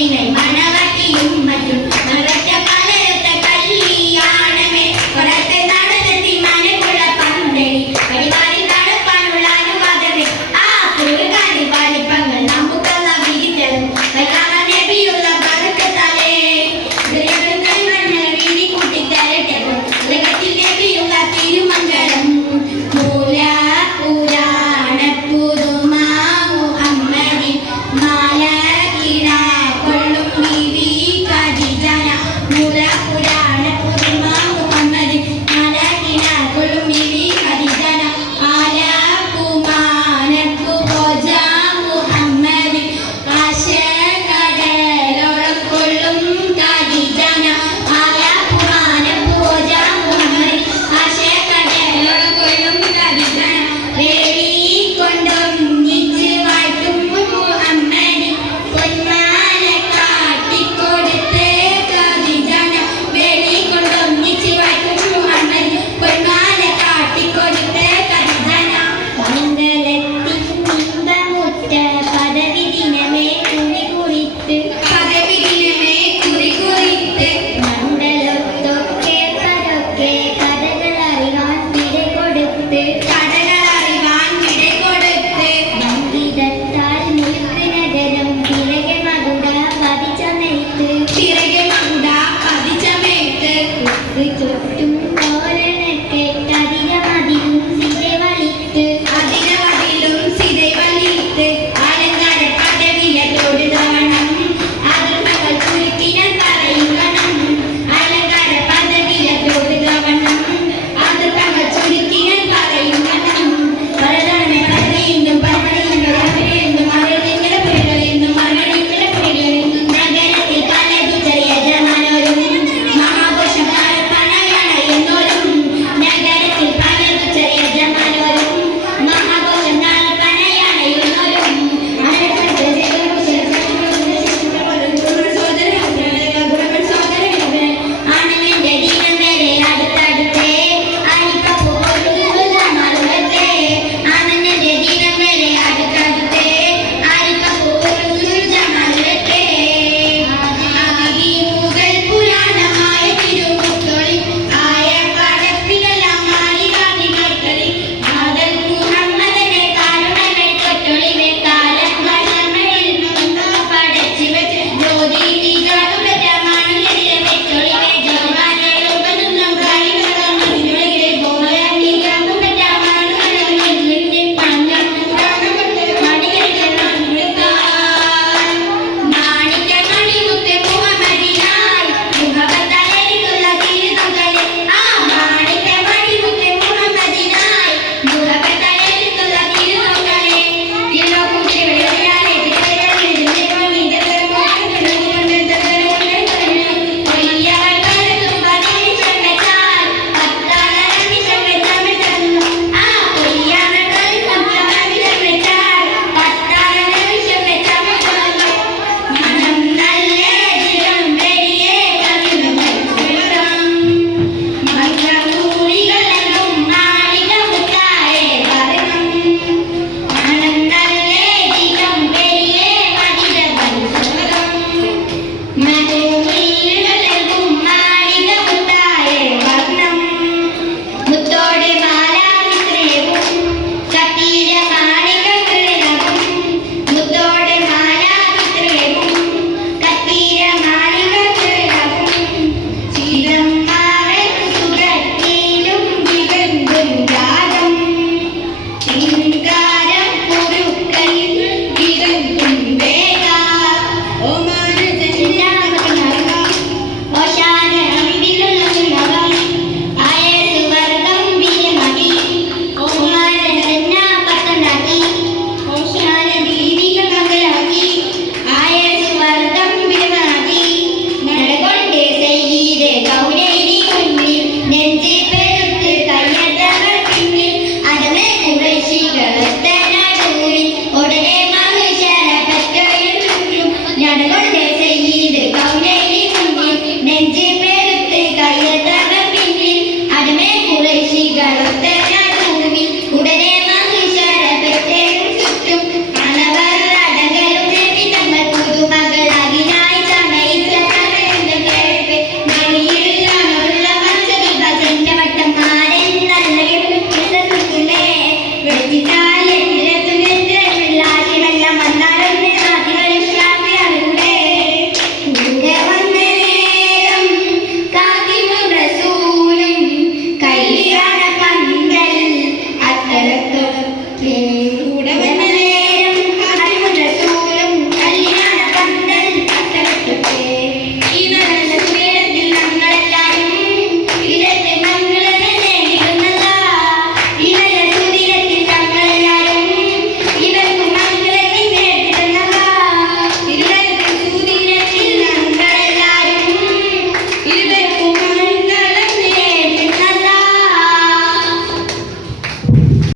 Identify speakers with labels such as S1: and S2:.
S1: பிரிவினை Curriculum